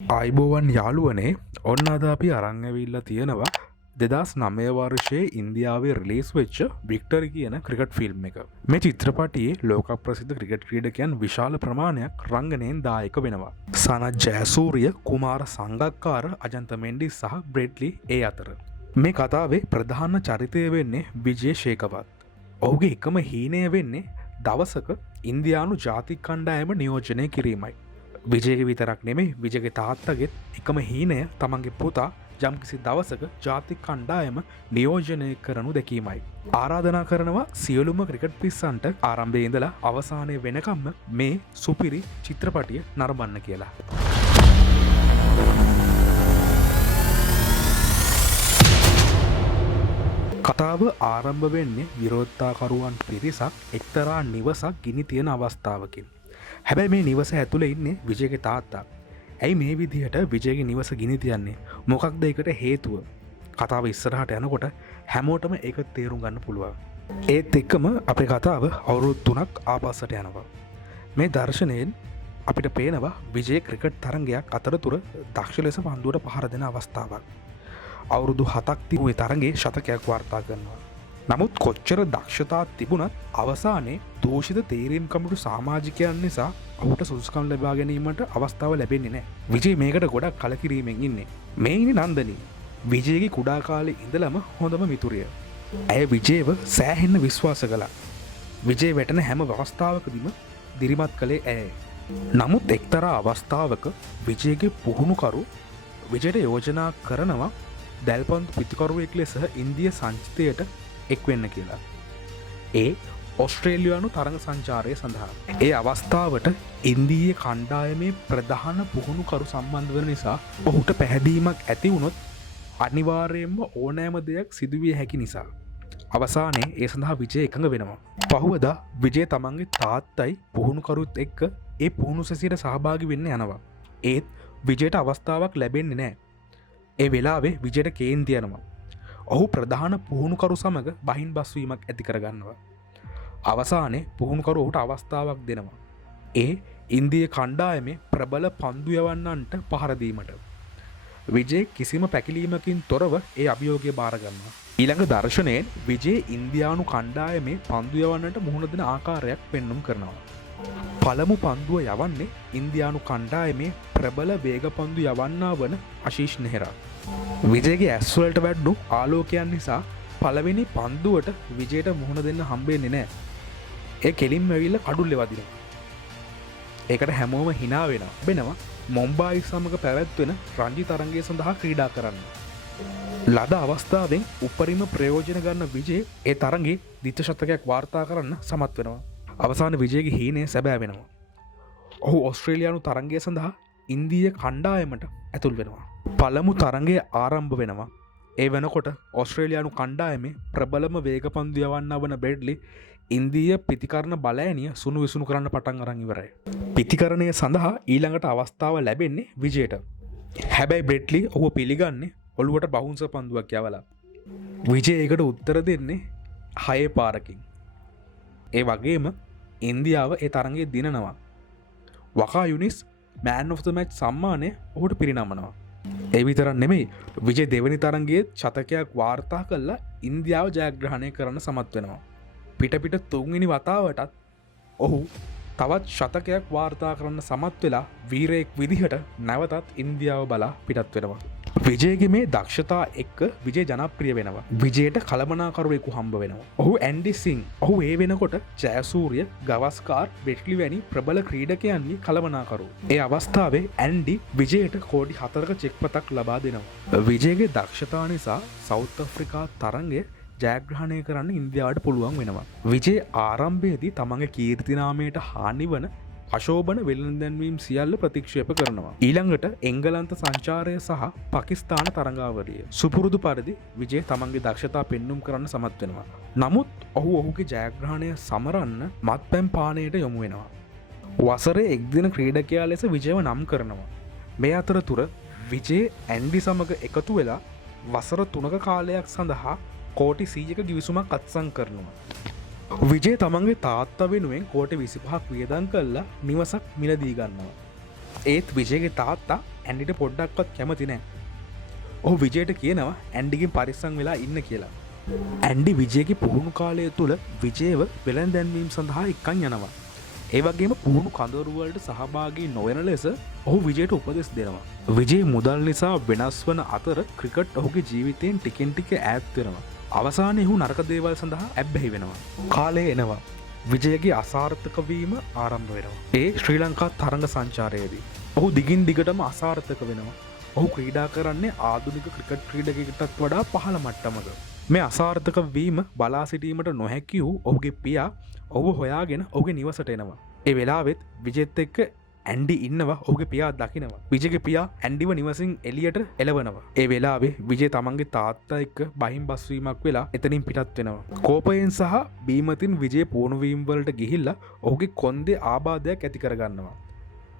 අයිබෝවන් යාළුවනේ ඔන්න අද අපි අරං ඇවිල්ලා තියෙනවා 2009 වර්ෂයේ ඉන්දියාවේ රිලීස් වෙච්ච වික්ටර් කියන ක්‍රිකට් ෆිල්ම් එක. මේ චිත්‍රපටයේ ලෝක ප්‍රසිද්ධ ක්‍රිකට් ක්‍රීඩකයන් විශාල ප්‍රමාණයක් රංගනයෙන් දායක වෙනවා. සනත් ජයසූරිය, කුමාර සංගක්කාර, අජන්ත මෙන්ඩිස් සහ බ්‍රෙඩ්ලි ඒ අතර. මේ කතාවේ ප්‍රධාන චරිතය වෙන්නේ විජේ ශේකවත්. ඔහුගේ එකම හීනය වෙන්නේ දවසක ඉන්දියානු ජාතික කණ්ඩායම නියෝජනය කිරීමයි. විජයගේ විතරක් නෙමේ විජයගේ තාත්තගෙත් එකම හීනය තමන්ගේ පුතා යම්කිසි දවසක ජාතික කණ්ඩායම නියෝජනය කරනු දැකීමයි. ආරාධනා කරනවා සියලුම ක්‍රිකට් පිස්සන්ට ආරම්භයේ ඉඳලා අවසානය වෙනකම්ම මේ සුපිරි චිත්‍රපටිය නරඹන්න කියලා. කතාව ආරම්භ වෙන්නේ විරෝධතාකරුවන් පිරිසක් එක්තරා නිවසක් ගිනි තියෙන අවස්ථාවකින්. හැබැයි මේ නිවස ඇතුළේ ඉන්නේ විජයගේ තාත්තා. ඇයි මේ විදිහට විජයගේ නිවස ගිනි තියන්නේ? මොකක්ද ඒකට හේතුව? කතාව ඉස්සරහට යනකොට හැමෝටම ඒක තේරුම් ගන්න පුළුවන්. ඒත් එක්කම අපේ කතාව අවුරුදු 3ක් ආපස්සට යනවා. මේ දර්ශනයෙන් අපිට පේනවා විජය ක්‍රිකට් තරගයක් අතරතුර දක්ෂ ලෙස පන්දුවට පහර දෙන අවස්ථාවක්. අවුරුදු 7ක් තිබුණේ තරගයේ ශතකයක් වාර්තා කරනවා. නමුත් කොච්චර දක්ෂතා තිබුණත් අවසානයේ දෝෂිත තේරීම් කමිටු සමාජිකයන් නිසා ඔහුට සුදුසුකම් ලබා ගැනීමට අවස්ථාව ලැබෙන්නේ නැහැ. විජේ මේකට ගොඩක් කලකිරීමෙන් ඉන්නේ. මේ ඉන්නේ නන්දනී. විජේගේ කුඩා කාලේ ඉඳලම හොඳම මිතුරිය. ඇය විජේව සෑහෙන්න විශ්වාස කළා. විජේ වැටෙන හැම අවස්ථාවකදීම දිරිමත් කළේ ඇය. නමුත් එක්තරා අවස්ථාවක විජේගේ පුහුණුකරු විජයට යෝජනා කරනවා දැල්පන්තු පිතිකරුවෙක් ලෙස ඉන්දිය සංචිතයට එක්වෙන්න කියලා. ඒ ඔස්ට්‍රේලියානු තරඟ සංචාරය සඳහා. ඒ අවස්ථාවට ඉන්දීය කණ්ඩායමේ ප්‍රධාන පුහුණුකරු සම්බන්ධ වන නිසා ඔහුට පැහැදීමක් ඇති වුණොත් අනිවාර්යයෙන්ම ඕනෑම දෙයක් සිදුවිය හැකි නිසා. අවසානයේ ඒ සඳහා විජය එකඟ වෙනවා. පහුවදා විජය තමන්ගේ තාත්තයි පුහුණුකරුත් එක්ක ඒ පුහුණු සැසියට සහභාගී වෙන්න යනවා. ඒත් විජයට අවස්ථාවක් ලැබෙන්නේ නැහැ. ඒ වෙලාවේ විජයට කේන්ති යනවා. ඔහු ප්‍රධාන පුහුණුකරු සමග බහින් බස්වීමක් ඇති කරගන්නවා. අවසානයේ පුහුණුකරු ඔහුට අවස්ථාවක් දෙනවා. ඒ ඉන්දිය කණ්ඩායමේ ප්‍රබල පන්දු යවන්නන්ට පහර දීමට. විජේ කිසිම පැකිලීමකින් තොරව ඒ අභියෝගය බාර ගන්නවා. ඊළඟ දර්ශනයෙන් විජේ ඉන්දියානු කණ්ඩායමේ පන්දු යවන්නට මුහුණ දෙන ආකාරයක් පෙන්눔 කරනවා. පළමු පන්දුව යවන්නේ ඉන්දියානු කණ්ඩායමේ ප්‍රබල වේග පන්දු යවන්නා වන ආශීෂ් නෙහ්රා. විජයගේ ඇස්වලට වැඩ්ඩු ආලෝකයන් නිසා පළවෙනි පන්දුවට විජයට මුහුණ දෙන්න හම්බෙන්නේ නෑ. ඒ කෙලින්ම ඇවිල්ලා කඩුල්ලේ වදිනවා. ඒකට හැමෝම hina වෙනවා. මොම්බායි සමග පැවැත්වෙන රංජි තරගය සඳහා ක්‍රීඩා කරන්න. ලද අවස්ථාවෙන් උපරිම ප්‍රයෝජන ගන්න විජය ඒ තරගයේ ද්විත ශතකයක් වාර්තා කරන්න සමත් වෙනවා. අවසාන විජයගේ හීනය සැබෑ වෙනවා. ඔහු ඔස්ට්‍රේලියානු තරගය සඳහා ඉන්දීය කණ්ඩායමට ඇතුල් වෙනවා. පළමු තරගය ආරම්භ වෙනවා. ඒ වෙනකොට ඔස්ට්‍රේලියානු කණ්ඩායමේ ප්‍රබලම වේගපන්දු යවන්න වන බ්‍රෙඩ්ලි ඉන්දීය පිතිකරණ බලෑනිය සුණු විසුණු කරන්න පටන් අරන් ඉවරයි. පිතිකරණය සඳහා ඊළඟට අවස්ථාව ලැබෙන්නේ විජයට. හැබැයි බ්‍රෙඩ්ලි ඔහුව පිළිගන්නේ ඔළුවට බවුන්සර් පන්දුවක් යවලා. විජය ඒකට උත්තර දෙන්නේ 6 පාරකින්. ඒ වගේම ඉන්දියාව ඒ තරගයේ දිනනවා. Waqar Younis man of the match සම්මානය ඔහුට පිරිනමනවා. ඒ විතරක් නෙමෙයි විජය දෙවනි තරගයේ ශතකයක් වාර්තා කළා ඉන්දියාව ජයග්‍රහණය කරන්න සමත් වෙනවා. පිට තුන්වෙනි වතාවටත් ඔහු තවත් ශතකයක් වාර්තා කරන්න සමත් වෙලා වීරයෙක් විදිහට නැවතත් ඉන්දියාව බලා පිටත් වෙනවා. විජයගේ මේ දක්ෂතා එක්ක විජය ජනප්‍රිය වෙනවා. විජයට කළමනාකරුවෙකු හම්බ වෙනවා. ඔහු ඇන්ඩි සිං. ඔහු ඒ වෙනකොට ජයසූරිය, ගවස්කාර්, බෙට්ලි වැනි ප්‍රබල ක්‍රීඩකයන්ගේ කළමනාකරු. ඒ අවස්ථාවේ ඇන්ඩි විජයට කෝටි 4ක චෙක්පතක් ලබා දෙනවා. විජයගේ දක්ෂතා නිසා සවුත් අප්‍රිකා තරගය ජයග්‍රහණය කරන්න ඉන්දියාවට පුළුවන් වෙනවා. විජය ආරම්භයේදී තමන්ගේ කීර්තිනාමයට හානි වන අශෝභන වෙළඳැන්වීම් සියල්ල ප්‍රතික්ෂේප කරනවා. ඊළඟට එංගලන්ත සංචාරය සහ පාකිස්තාන තරඟාවලිය. සුපුරුදු පරිදි විජය තමන්ගේ දක්ෂතා පෙන්눔 කරන්න සමත් වෙනවා. නමුත් ඔහු ඔහුගේ ජයග්‍රහණය සමරන්න මත්පැන් පානයට යොමු වෙනවා. වසරේ එක් දින ක්‍රීඩකයා ලෙස විජයව නම් කරනවා. මේ අතරතුර විජය ඇන්ඩි සමග එකතු වෙලා වසර 3ක කාලයක් සඳහා කෝටි 100ක ගිවිසුමක් අත්සන් කරනවා. විජය තමන්ගේ තාත්තා වෙනුවෙන් කෝටි 25ක් වියදම් කළා නිවසක් මිලදී ගන්නවා. ඒත් විජයගේ තාත්තා ඇන්ඩිට පොඩ්ඩක්වත් කැමති නෑ. ඔහු විජයට කියනවා ඇන්ඩිගෙන් පරිස්සම් වෙලා ඉන්න කියලා. ඇන්ඩි විජයගේ පුහුණු කාලය තුළ විජයව වෙළඳ දැන්වීම සඳහා එක්කන් යනවා. ඒ වගේම පුහුණු කඳවුරුවලට සහභාගී නොවන ලෙස ඔහු විජයට උපදෙස් දෙනවා. විජය මුදල් නිසා වෙනස් වන අතර ක්‍රිකට් ඔහුගේ ජීවිතයෙන් ටිකෙන් ටික ඈත් වෙනවා. අවසානයේ ඔහු නරක දේවල් සඳහා ඇබ්බැහි වෙනවා. කාලය එනවා. විජයගේ අසාර්ථක වීම ආරම්භ වෙනවා. ඒ ශ්‍රී ලංකා තරඟ සංචාරයේදී ඔහු දිගින් දිගටම අසාර්ථක වෙනවා. ඔහු ක්‍රීඩා කරන්නේ ආධුනික ක්‍රිකට් ක්‍රීඩකයෙකුටත් වඩා පහළ මට්ටමක. මේ අසාර්ථක වීම බලා සිටීමට නොහැකි වූ ඔහුගේ පියා ඔහු හොයාගෙන ඔහුගේ නිවසට එනවා. ඒ වෙලාවෙත් විජෙත් එක්ක ඇන්ඩි ඉන්නවා. ඔහුගේ පියා දකිනවා. විජයගේ පියා ඇන්ඩිව නිවසින් එළියට එළවනවා. ඒ වෙලාවේ විජය තමන්ගේ තාත්තා එක්ක බහින් බස්වීමක් වෙලා එතනින් පිටත් වෙනවා. කෝපයෙන් සහ බීමතින් විජය පුහුණුවීම් වලට ගිහිල්ලා ඔහුගේ කොන්දේ ආබාධයක් ඇති කරගන්නවා.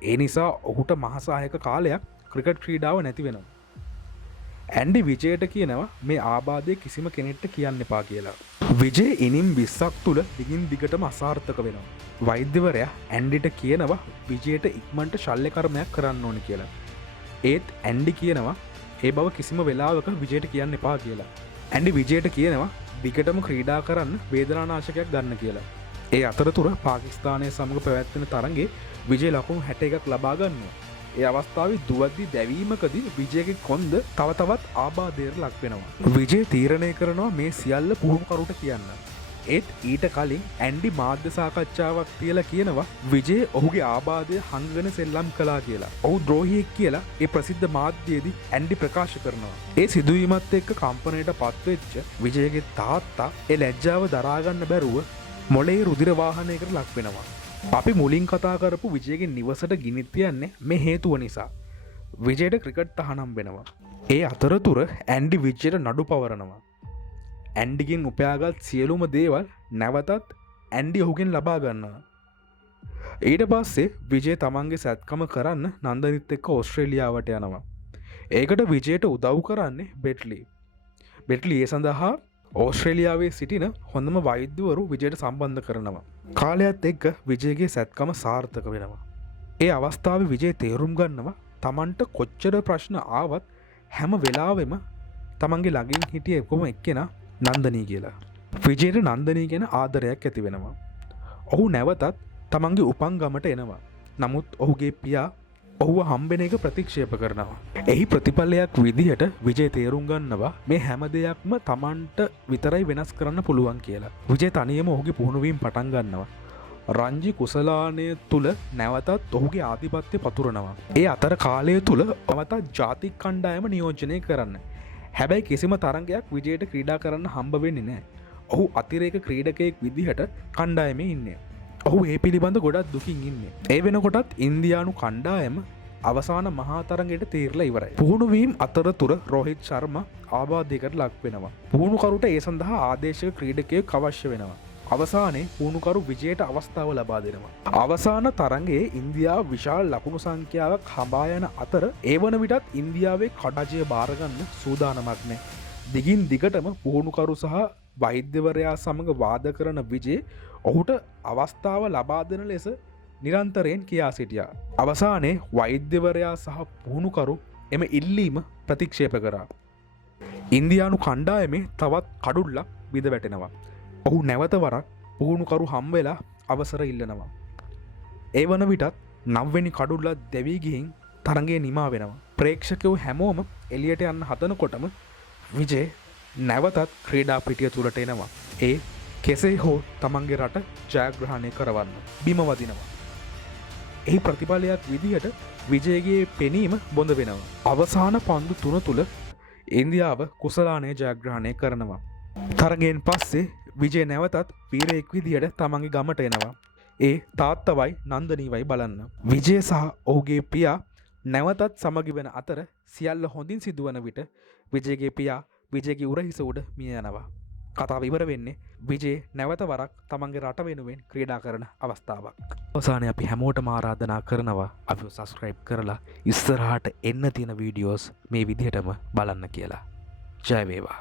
ඒ නිසා ඔහුට මහසායක කාලයක් ක්‍රිකට් ක්‍රීඩාව නැති වෙනවා. ඇන්ඩි විජයට කියනවා මේ ආබාධය කිසිම කෙනෙක්ට කියන්න එපා කියලා. විජය ඉනිම් 20ක් තුළ දිගින් දිගටම අසාර්ථක වෙනවා. වෛද්‍යවරයා ඇන්ඩිට කියනවා විජයට ඉක්මනට ශල්‍ය කර්මයක් කරන්න ඕනේ කියලා. ඒත් ඇන්ඩි කියනවා ඒ බව කිසිම වෙලාවක විජයට කියන්න එපා කියලා. ඇන්ඩි විජයට කියනවා දිගටම ක්‍රීඩා කරන්න වේදනානාශකයක් ගන්න කියලා. ඒ අතරතුර පාකිස්තානය සමග පැවැත්වෙන තරඟේ විජය ලකුණු 61ක් ලබා ගන්නවා. ඒ අවස්ථාවේ දුවද්දි දැවීමකදී විජයගේ කොන්ද තව තවත් ආබාධයට ලක් වෙනවා. විජය තීරණය කරනවා මේ සියල්ල පුහුණුකරුට කියන්න. ඒත් ඊට කලින් ඇන්ඩි මාධ්‍ය සාකච්ඡාවක් තියලා කියනවා විජය ඔහුගේ ආබාධය හංගන සෙල්ලම් කළා කියලා. ඔහු ද්‍රෝහියෙක් කියලා ඒ ප්‍රසිද්ධ මාධ්‍යයේදී ඇන්ඩි ප්‍රකාශ කරනවා. ඒ සිදුවීමත් එක්ක කම්පනයට පත්වෙච්ච විජයගේ තාත්තා ඒ ලැජ්ජාව දරාගන්න බැරුව මොළේ රුධිර වාහනයකට ලක් වෙනවා. අපි මුලින් කතා කරපු විජයගේ නිවසට ගිනි තියන්නේ මේ හේතුව නිසා. විජයට ක්‍රිකට් තහනම් වෙනවා. ඒ අතරතුර ඇන්ඩි විජයට නඩු පවරනවා. ඇන්ඩිගෙන් උපයාගත් සියලුම දේවල් නැවතත් ඇන්ඩි ඔහුගෙන් ලබා ගන්නවා. ඊට පස්සේ විජය තමන්ගේ සැත්කම කරන්න නන්දනිත් එක්ක ඕස්ට්‍රේලියාවට යනවා. ඒකට විජයට උදව් කරන්නේ බෙට්ලි. බෙට්ලි ඒ සඳහා ඕස්ට්‍රේලියාවේ සිටින හොඳම වෛද්‍යවරු විජයට සම්බන්ධ කරනවා. කාලයත් එක්ක විජයගේ සැත්කම සාර්ථක වෙනවා. ඒ අවස්ථාවේ විජය තේරුම් ගන්නවා තමන්ට කොච්චර ප්‍රශ්න ආවත් හැම වෙලාවෙම තමන්ගේ ළඟින් හිටිය එකම එක්කෙනා නන්දනී කියලා. විජයට නන්දනී ගැන ආදරයක් ඇති වෙනවා. ඔහු නැවතත් තමන්ගේ උපන් ගමට එනවා. නමුත් ඔහුගේ පියා ඔහුව හම්බෙන එක ප්‍රතික්ෂේප කරනවා. එහි ප්‍රතිඵලයක් විදිහට විජය තේරුම් ගන්නවා මේ හැම දෙයක්ම තමන්ට විතරයි වෙනස් කරන්න පුළුවන් කියලා. විජය තනියම ඔහුගේ පුහුණුවීම් පටන් ගන්නවා. රංජි කුසලානය තුළ නැවතත් ඔහුගේ ආධිපත්‍ය පතුරනවා. ඒ අතර කාලය තුළ අවතත් ජාතික කණ්ඩායම නියෝජනය කරන්න. හැබැයි කිසිම තරගයක් විජයට ක්‍රීඩා කරන්න හම්බ වෙන්නේ නැහැ. ඔහු අතිරේක ක්‍රීඩකයෙක් විදිහට කණ්ඩායමේ ඉන්නේ. ඔහු ඒ පිළිබඳ ගොඩක් දුකින් ඉන්නේ. ඒ වෙනකොටත් ඉන්දියානු කණ්ඩායම අවසාන මහා තරගයට තීරලා ඉවරයි. පුහුණුවීම් අතරතුර රෝහිත් ශර්මා ආබාධයකට ලක් වෙනවා. පුහුණුකරුට ඒ සඳහා ආදේශක ක්‍රීඩකයෙක් අවශ්‍ය වෙනවා. අවසානයේ පුහුණුකරු විජයට අවස්ථාව ලබා දෙනවා. අවසාන තරගයේ ඉන්දියාව විශාල ලකුණු සංඛ්‍යාවක් හඹා යන අතර ඒ වන විටත් ඉන්දියාවේ කඩජය බාරගන්න සූදානමක් නැහැ. දිගින් දිගටම පුහුණුකරු සහ වෛද්‍යවරයා සමග වාද කරන විජය ඔහුට අවස්ථාව ලබා දෙන ලෙස නිරන්තරයෙන් කියා සිටියා. අවසානයේ වෛද්‍යවරයා සහ පුහුණුකරු එම ඉල්ලීම ප්‍රතික්ෂේප කරා. ඉන්දියානු කණ්ඩායමේ තවත් කඩුල්ලක් බිඳ වැටෙනවා. ඔහු නැවත වරක් පුහුණුකරු හම්බෙලා අවසර ඉල්ලනවා. ඒ වන විටත් 9 වෙනි කඩුල්ල දෙවී ගිහින් තරගය නිමා වෙනවා. ප්‍රේක්ෂකයෝ හැමෝම එළියට යන්න හදනකොටම විජය නැවතත් ක්‍රීඩා පිටිය තුලට එනවා. ඒ කෙසේ හෝ තමන්ගේ රට ජයග්‍රහණය කරවන්න බිම වදිනවා. එහි ප්‍රතිඵලයක් විදිහට විජයගේ පෙනීම බොඳ වෙනවා. අවසාන පන්දු 3 තුල ඉන්දියාව කුසලානය ජයග්‍රහණය කරනවා. තරගයෙන් පස්සේ විජය නැවතත් වීරයෙක් විදිහට තමන්ගේ ගමට එනවා. ඒ තාත්තවයි නන්දනීවයි බලන්න. විජය සහ ඔහුගේ පියා නැවතත් සමගි වෙන අතර සියල්ල හොඳින් සිදුවන විට විජයගේ පියා විජයගේ උරහිස උඩ මිය යනවා. කතාව ඉවර වෙන්නේ විජය නැවත වරක් තමන්ගේ රට වෙනුවෙන් ක්‍රීඩා කරන අවස්ථාවක්. අවසානයේ අපි හැමෝටම ආරාධනා කරනවා අපිව සබ්ස්ක්‍රයිබ් කරලා ඉස්සරහට එන්න තියෙන වීඩියෝස් මේ විදිහටම බලන්න කියලා. ජය වේවා.